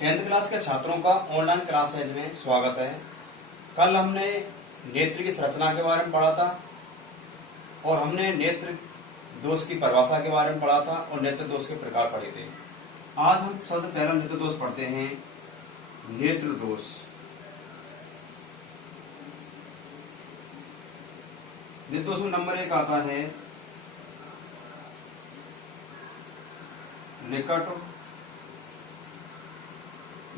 10th class के छात्रों का ऑनलाइन क्लासेज में स्वागत है। कल हमने नेत्र की संरचना के बारे में पढ़ा था और हमने नेत्र दोष की परिभाषा के बारे में पढ़ा था और नेत्र दोष के प्रकार पढ़े थे। आज हम सबसे पहला नेत्र दोष पढ़ते हैं। नेत्र दोष में नंबर 1 आता है निकट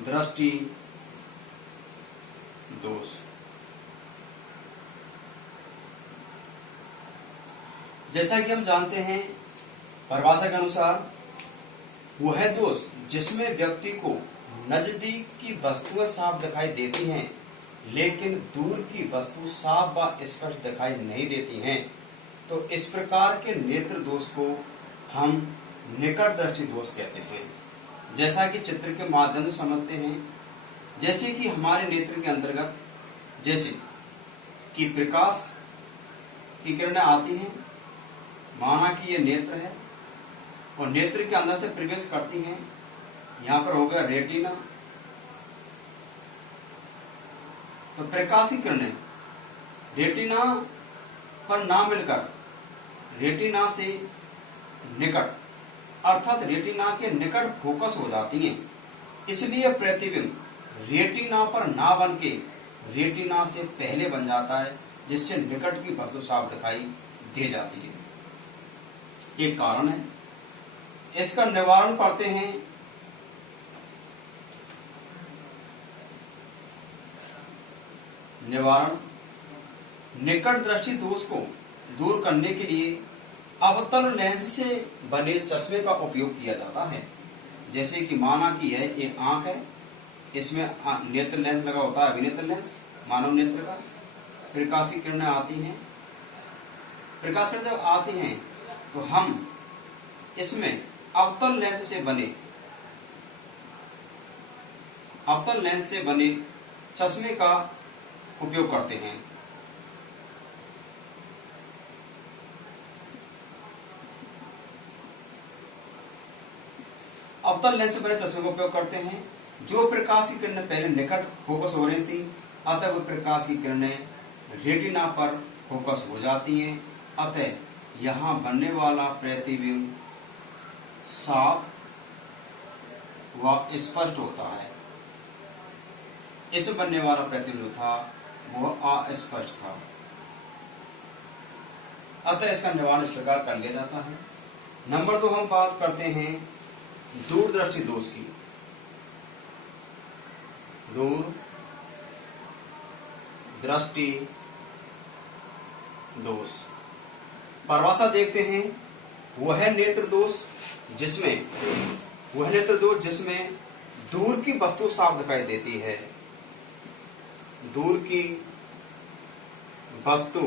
दृष्टि दोष। जैसा कि हम जानते हैं परिभाषा के अनुसार वह दोष जिसमें व्यक्ति को नजदीक की वस्तुएं साफ दिखाई देती हैं लेकिन दूर की वस्तु साफ व स्पष्ट दिखाई नहीं देती हैं, तो इस प्रकार के नेत्र दोष को हम निकट दृष्टि दोष कहते हैं। जैसा कि चित्र के माध्यम से समझते हैं, जैसे कि हमारे नेत्र के अंतर्गत जैसे कि प्रकाश की किरणें आती हैं, माना कि ये नेत्र है और नेत्र के अंदर से प्रवेश करती हैं। यहाँ पर हो गया रेटिना, तो प्रकाश की किरणें रेटिना पर ना मिलकर रेटिना से निकट अर्थात रेटिना के निकट फोकस हो जाती हैं। इसलिए प्रतिबिंब रेटिना पर ना बन के रेटिना से पहले बन जाता है, जिससे निकट की वस्तु साफ दिखाई दे जाती है। एक कारण है। इसका निवारण पढ़ते हैं। निवारण निकट दृष्टि दोष को दूर करने के लिए अवतल लेंस से बने चश्मे का उपयोग किया जाता है। जैसे कि माना कि है एक आंख है, इसमें नेत्र लेंस लगा होता है, अभिनेत्र लेंस मानव नेत्र का। प्रकाश की किरणें आती हैं, प्रकाश किरणें जब आती हैं तो हम इसमें अवतल लेंस से बने चश्मे का उपयोग करते हैं। अवतल लेंस से बने चश्मे का उपयोग करते हैं। जो प्रकाश की किरणें पहले निकट फोकस हो रही थी, अतः वह प्रकाश की किरणें रेटिना पर फोकस हो जाती हैं, अतः यहां बनने वाला प्रतिबिंब साफ व स्पष्ट होता है। इस बनने वाला प्रतिबिंब था वह अस्पष्ट था, अतः इसका निवारण इस प्रकार कर लिया जाता है। नंबर 2 हम बात करते हैं दूरदृष्टि दोष की। दूर दृष्टि दोष परिभाषा देखते हैं। वह नेत्र दोष जिसमें दूर की वस्तु साफ दिखाई देती है। दूर की वस्तु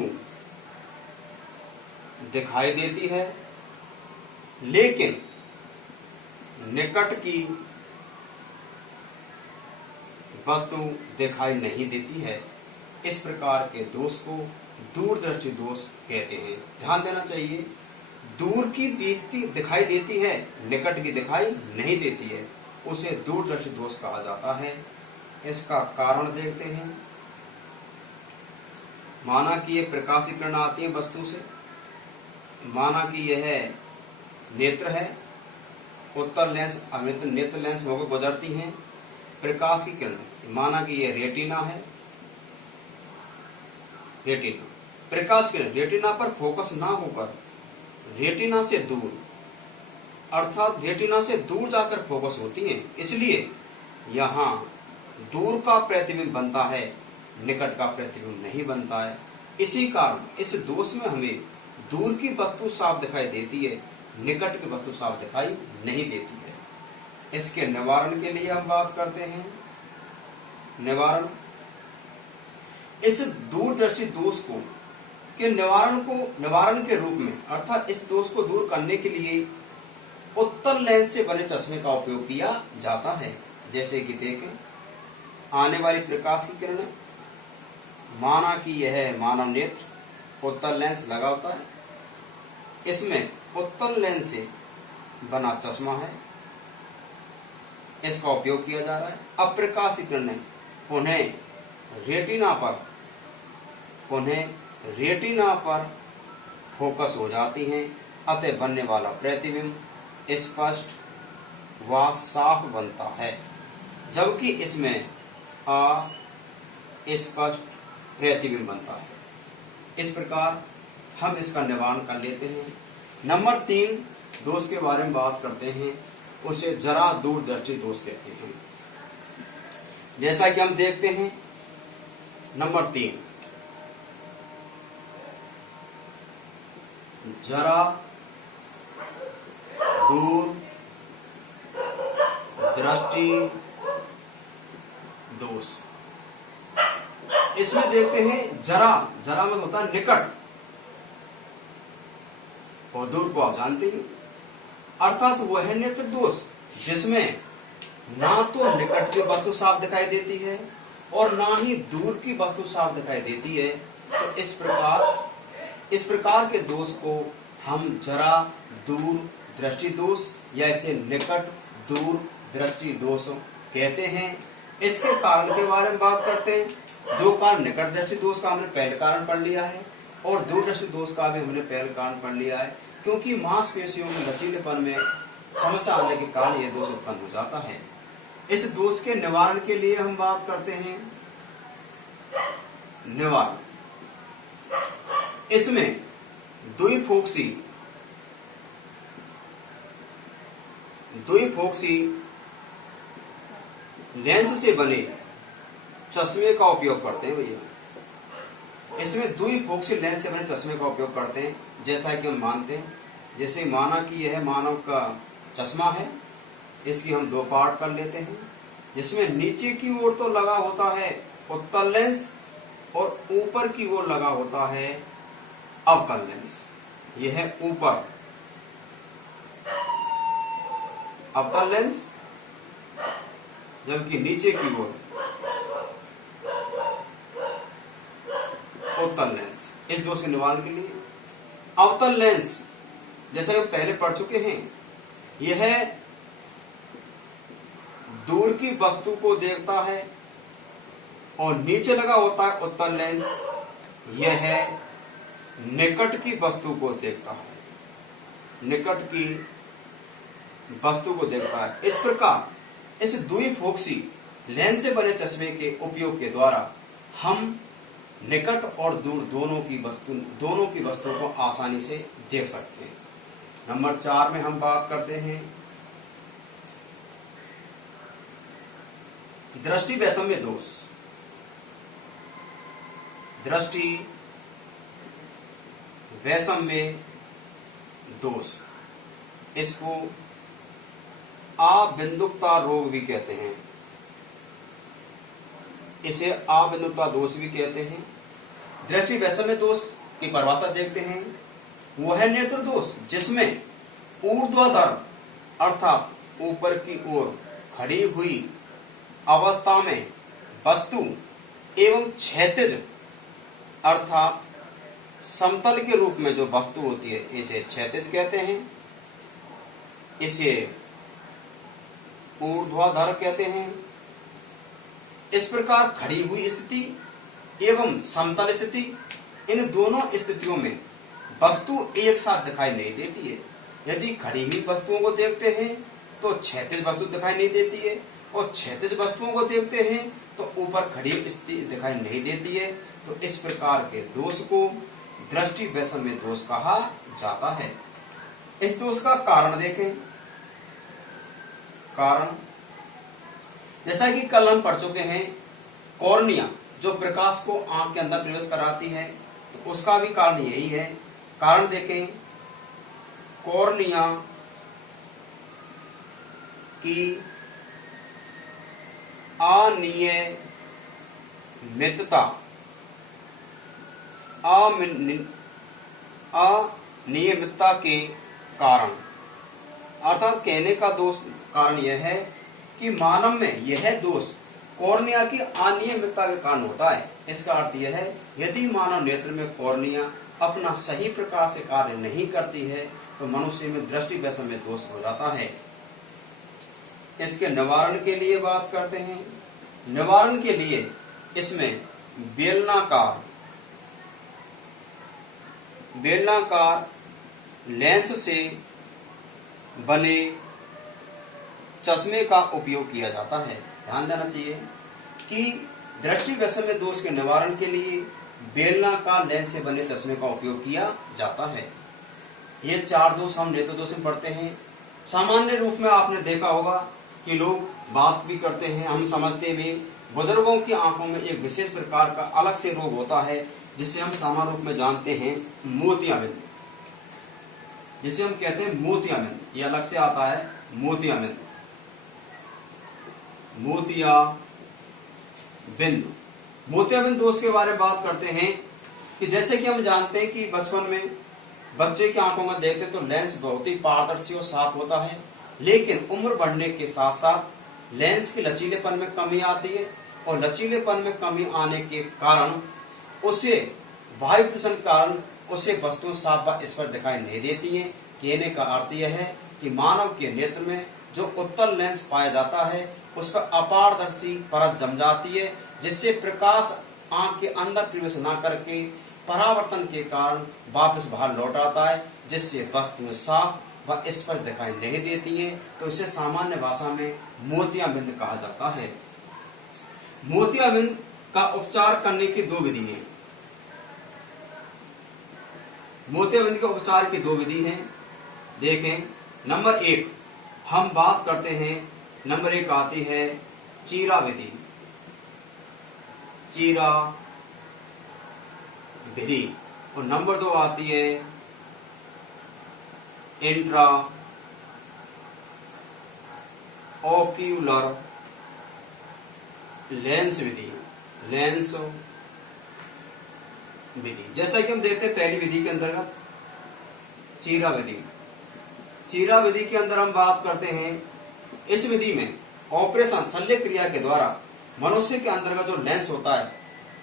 दिखाई देती है लेकिन निकट की वस्तु दिखाई नहीं देती है। इस प्रकार के दोष को दूरदृष्टि दोष कहते हैं। ध्यान देना चाहिए, दूर की दिखाई देती है, निकट की दिखाई नहीं देती है, उसे दूरदृष्टि दोष कहा जाता है। इसका कारण देखते हैं। माना कि यह प्रकाश की किरण आती है वस्तु से, माना कि यह नेत्र है, उत्तल लेंस अभिनेत्र नेत्र लेंस होकर गुजरती हैं प्रकाश की किरण। माना कि यह रेटिना है, रेटिना प्रकाश किरण रेटिना पर फोकस ना होकर रेटिना से दूर अर्थात रेटिना से दूर जाकर फोकस होती हैं, इसलिए यहाँ दूर का प्रतिबिंब बनता है, निकट का प्रतिबिंब नहीं बनता है। इसी कारण इस दोष में हमें दूर की वस्तु साफ दिखाई देती है, निकट की वस्तु साफ दिखाई नहीं देती है। इसके निवारण के लिए हम बात करते हैं। इस दूरदृष्टि दोष को के निवारण के रूप में अर्थात इस दोष को दूर करने के लिए उत्तल लेंस से बने चश्मे का उपयोग किया जाता है। जैसे कि देखें, आने वाली प्रकाश की किरणें, माना कि यह मानव नेत्र उत्तल लेंस लगा होता है, इसमें उत्तल लेंस से बना चश्मा है। इसका उपयोग किया जा रहा है। अप्रकाशित किरणें उन्हें रेटिना पर फोकस हो जाती हैं, अतः बनने वाला प्रतिबिंब स्पष्ट व साफ बनता है, जबकि इसमें अस्पष्ट प्रतिबिंब बनता है। इस प्रकार हम इसका निवारण कर लेते हैं। नंबर 3 दोष के बारे में बात करते हैं, उसे जरा दूरदृष्टि दोष कहते हैं। जैसा कि हम देखते हैं नंबर 3 जरा दूर दृष्टि दोष। इसमें देखते हैं जरा में होता है निकट, और दूर को आप जानते हैं, अर्थात वह नेत्र दोष जिसमें ना तो निकट की वस्तु साफ दिखाई देती है और ना ही दूर की वस्तु साफ दिखाई देती है। तो इस प्रकार के दोष को हम जरा दूर दृष्टि दोष या इसे निकट दूर दृष्टि दोष कहते हैं। इसके कारण के बारे में बात करते हैं। जो कारण निकट दृष्टि दोष का हमने पहले कारण पढ़ लिया है और दूर दृष्टि दोष का भी हमने पहले कारण पढ़ लिया है, क्योंकि मांसपेशियों में लचीलेपन में समस्या आने के कारण यह दोष उत्पन्न हो जाता है। इस दोष के निवारण के लिए हम बात करते हैं निवारण। इसमें द्विफोक्सी लेंस से बने चश्मे का उपयोग करते हैं भैया। इसमें द्विफोक्सी लेंस से बने चश्मे का उपयोग करते हैं, जैसा कि हम मानते हैं। जैसे माना कि यह मानव का चश्मा है, इसकी हम 2 पार्ट कर लेते हैं, जिसमें नीचे की ओर तो लगा होता है उत्तल लेंस और ऊपर की ओर लगा होता है अवतल लेंस। यह है ऊपर अवतल लेंस, जबकि नीचे की ओर उत्तल लेंस। इस दोष के निवारण के लिए अवतल लेंस, जैसा कि पहले पढ़ चुके हैं, यह दूर की वस्तु को देखता है, और नीचे लगा होता है उत्तल लेंस, यह है निकट की वस्तु को देखता है, निकट की वस्तु को देखता है। इस प्रकार इस द्विफोक्सी लेंस से बने चश्मे के उपयोग के द्वारा हम निकट और दूर दोनों की वस्तुओं को आसानी से देख सकते हैं। नंबर 4 में हम बात करते हैं दृष्टि वैषम्य दोष। दृष्टि वैषम्य दोष, इसको अबिंदुकता रोग भी कहते हैं, इसे अबिंदुकता दोष भी कहते हैं। दृष्टि वैषम्य दोष की परिभाषा देखते हैं। वह नेत्र दोष जिसमें ऊर्ध्वाधर अर्थात ऊपर की ओर खड़ी हुई अवस्था में वस्तु एवं क्षैतिज अर्थात समतल के रूप में जो वस्तु होती है, इसे क्षैतिज कहते हैं, इसे ऊर्ध्वाधर कहते हैं। इस प्रकार खड़ी हुई स्थिति एवं समतल स्थिति, इन दोनों स्थितियों में वस्तु एक साथ दिखाई नहीं देती है। यदि खड़ी हुई वस्तुओं को देखते हैं तो क्षैतिज वस्तु दिखाई नहीं देती है, और क्षैतिज वस्तुओं को देखते हैं तो ऊपर खड़ी स्थिति दिखाई नहीं देती है। तो इस प्रकार के दोष को दृष्टि वैषम्य दोष कहा जाता है। इस दोष का कारण देखें। कारण जैसा कि कल हम पढ़ चुके हैं, कॉर्निया जो प्रकाश को आंख के अंदर प्रवेश कराती है, तो उसका भी कारण यही है। कारण देखें, कॉर्निया की अनियमितता के कारण, अर्थात कहने का दोष कारण यह है कि मानव में यह दोष कॉर्निया की अनियमितता के कारण होता है। इसका अर्थ यह है, यदि मानव नेत्र में कॉर्निया अपना सही प्रकार से कार्य नहीं करती है तो मनुष्य में दृष्टि वैषम्य दोष हो जाता है। इसके निवारण के लिए बात करते हैं। निवारण के लिए इसमें बेलनाकार लेंस से बने चश्मे का उपयोग किया जाता है। ध्यान देना चाहिए कि दृष्टि वैषम्य दोष के निवारण के लिए बेलनाकार लेंस से बने चश्मे का उपयोग किया जाता है। ये 4 दोष हम नेत्र दोष में पढ़ते हैं। सामान्य रूप में आपने देखा होगा कि लोग बात भी करते हैं, हम समझते भी, बुजुर्गों की आंखों में एक विशेष प्रकार का अलग से रोग होता है जिसे हम सामान्य रूप में जानते हैं मोतियाबिंद, जिसे हम कहते हैं मोतियाबिंद। ये अलग से आता है मोतियाबिंद। मोतियाबिंद दोष के बारे में बात करते हैं कि जैसे कि हम जानते हैं कि बचपन में बच्चे की आंखों में देखते तो लेंस बहुत ही पारदर्शी और साफ होता है, लेकिन उम्र बढ़ने के साथ साथ लेंस के लचीलेपन में कमी आती है और लचीलेपन में कमी आने के कारण उसे वायु प्रदूषण के कारण उसे वस्तुएं साफ व स्पष्ट दिखाई नहीं देती हैं। कहने का अर्थ यह है कि मानव के नेत्र में जो उत्तल लेंस पाया जाता है उस पर अपारदर्शी परत जम जाती है, जिससे प्रकाश आंख के अंदर प्रवेश न करके परावर्तन के कारण वापस बाहर लौट आता है, जिससे वस्तुएं साफ व स्पष्ट दिखाई नहीं देती हैं। तो इसे सामान्य भाषा में मोतियाबिंद कहा जाता है। मोतियाबिंद का उपचार करने की 2 विधि है। मोतियाबिंद के उपचार की 2 विधि हैं। देखें, नंबर 1 हम बात करते हैं, नंबर 1 आती है चीरा विधि। चीरा विधि। और नंबर 2 आती है इंट्रा ओक्यूलर लेंस विधि। लेंस विधि जैसा कि हम देखते हैं पहली विधि के अंतर्गत चीरा विधि। चीरा विधि के अंदर हम बात करते हैं, इस विधि में ऑपरेशन शल्य क्रिया के द्वारा मनुष्य के अंतर्गत जो लेंस होता है,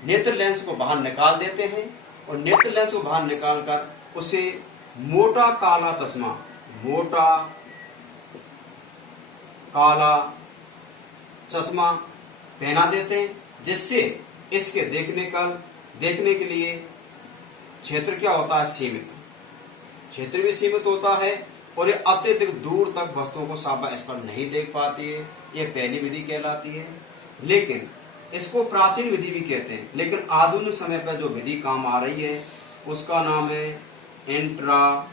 नेत्र लेंस को बाहर निकाल देते हैं और नेत्र लेंस को बाहर निकालकर उसे मोटा काला चश्मा पहना देते हैं, जिससे इसके देखने के लिए क्षेत्र क्या होता है, सीमित। क्षेत्र भी सीमित होता है और ये अत्यधिक दूर तक वस्तुओं को साफ व स्पष्ट नहीं देख पाती है। ये पहली विधि कहलाती है, लेकिन इसको प्राचीन विधि भी कहते हैं। लेकिन आधुनिक समय पर जो विधि काम आ रही है उसका नाम है इंट्रा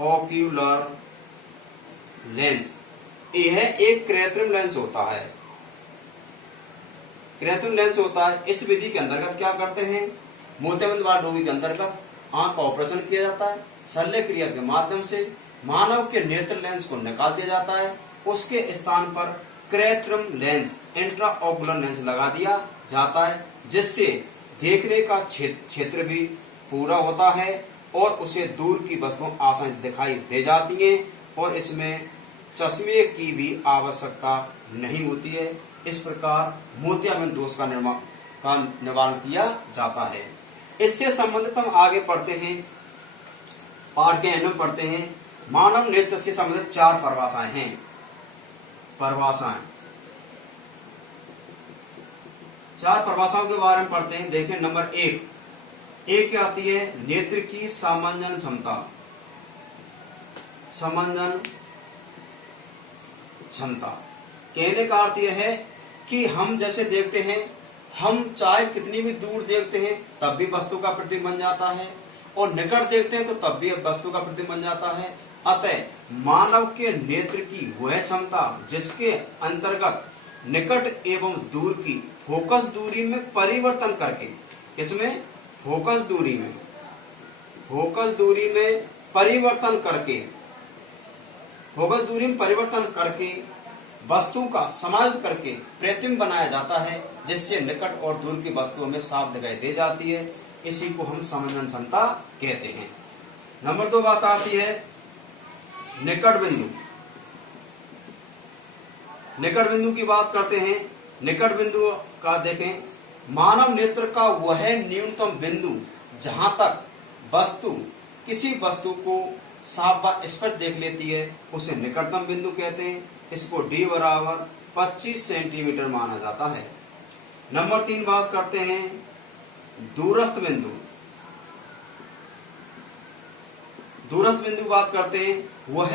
ओक्यूलर लेंस। यह एक कृत्रिम लेंस होता है। कृत्रिम लेंस होता है। इस विधि के अंतर्गत क्या करते हैं, मोतियाबिंद वाला रोगी के अंतर्गत आंख का ऑपरेशन किया जाता है। शल्य क्रिया के माध्यम से मानव के नेत्र लेंस को निकाल दिया जाता है, उसके स्थान पर कृत्रिम लेंस इंट्रा ओक्यूलर लेंस लगा दिया जाता है, जिससे देखने का क्षेत्र भी पूरा होता है और उसे दूर की वस्तुएं आसानी दिखाई दे जाती हैं और इसमें चश्मे की भी आवश्यकता नहीं होती है। इस प्रकार मोतियाबिंद दोष का निवारण किया जाता है। इससे संबंधित हम आगे पढ़ते हैं, पाठ के एंड में पढ़ते हैं, मानव नेत्र से संबंधित 4 परिभाषाएं हैं। परिभाषाएं 4 परिभाषाओं के बारे में पढ़ते हैं। देखें, नंबर 1 क्या आती है, नेत्र की समंजन क्षमता। कहने का अर्थ यह है कि हम जैसे देखते हैं, हम चाहे कितनी भी दूर देखते हैं तब भी वस्तु का प्रतिबिंब बन जाता है और निकट देखते हैं तो तब भी वस्तु का प्रतिबिंब बन जाता है। अतः मानव के नेत्र की वह क्षमता जिसके अंतर्गत निकट एवं दूर की फोकस दूरी में परिवर्तन करके, इसमें फोकस दूरी में परिवर्तन करके वस्तु का समायोजित करके प्रतिबिंब बनाया जाता है, जिससे निकट और दूर की वस्तुओं में साफ दिखाई दे जाती है। इसी को हम समंजन क्षमता कहते हैं। नंबर 2 बात आती है निकट बिंदु। निकट बिंदु की बात करते हैं। निकट बिंदु का देखें, मानव नेत्र का वह न्यूनतम बिंदु जहां तक किसी वस्तु को साफ व स्पष्ट देख लेती है उसे निकटतम बिंदु कहते हैं। इसको d बराबर 25 सेंटीमीटर माना जाता है। नंबर 3 बात करते हैं दूरस्थ बिंदु। दूरस्थ बिंदु बात करते हैं वह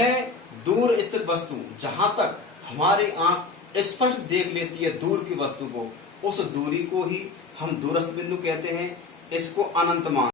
दूर स्थित वस्तु जहां तक हमारी आंख स्पष्ट देख लेती है दूर की वस्तु को, उस दूरी को ही हम दूरस्थ बिंदु कहते हैं। इसको अनंत मान